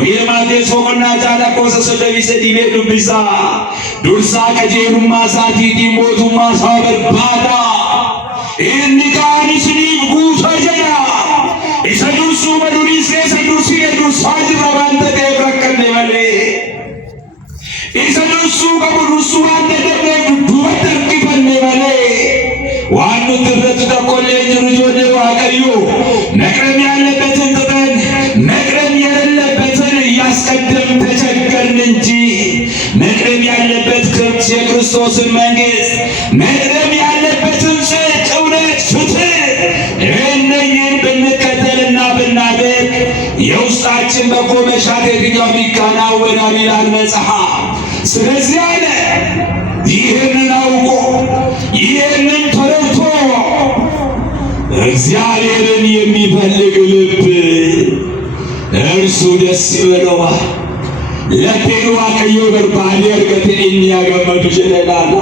ወንጌል ማቴዎስ ወቆና ጃላ ቆሰሰ ደቢሰ ዲቤ ዱብሳ ዱርሳ ከጄሩማ ሳቲ ዲሞቱማ ሳበርባዳ ኢንዲካኒስኒ ጉሰጀያ ኢሰዱሱ መዱሪስ ኢሰዱሲ የዱርሳጅ ባንተ ደብረከነ ወለ ኢሰዱሱ ከቡዱሱ አንተ ደብረ ዱበተር ኪፈነ ወለ ዋኑ ትረት ተቆለ ጅሩጆደ ዋቀዩ ነቅረም ያለበትን ጥበን ነቅረም የሌለበትን ያስቀደም ተቸገርን እንጂ ነቅረም ያለበት ክብር የክርስቶስን መንግስት ነቅረም ያለበትን ጽድቅ፣ እውነት፣ ፍትህ እነኝን ብንከተልና ብናደርግ የውስጣችን በጎ መሻት የትኛው ይከናወናል ይላል መጽሐፍ። ስለዚህ አለ ይህንን አውቆ ይህንን ተረድቶ እግዚአብሔርን የሚፈልግ ልብ እርሱ ደስ ይበለዋል። ለቴኑ አቀዮ በርባሌ እርገቴ የሚያገመዱ ጀለላላ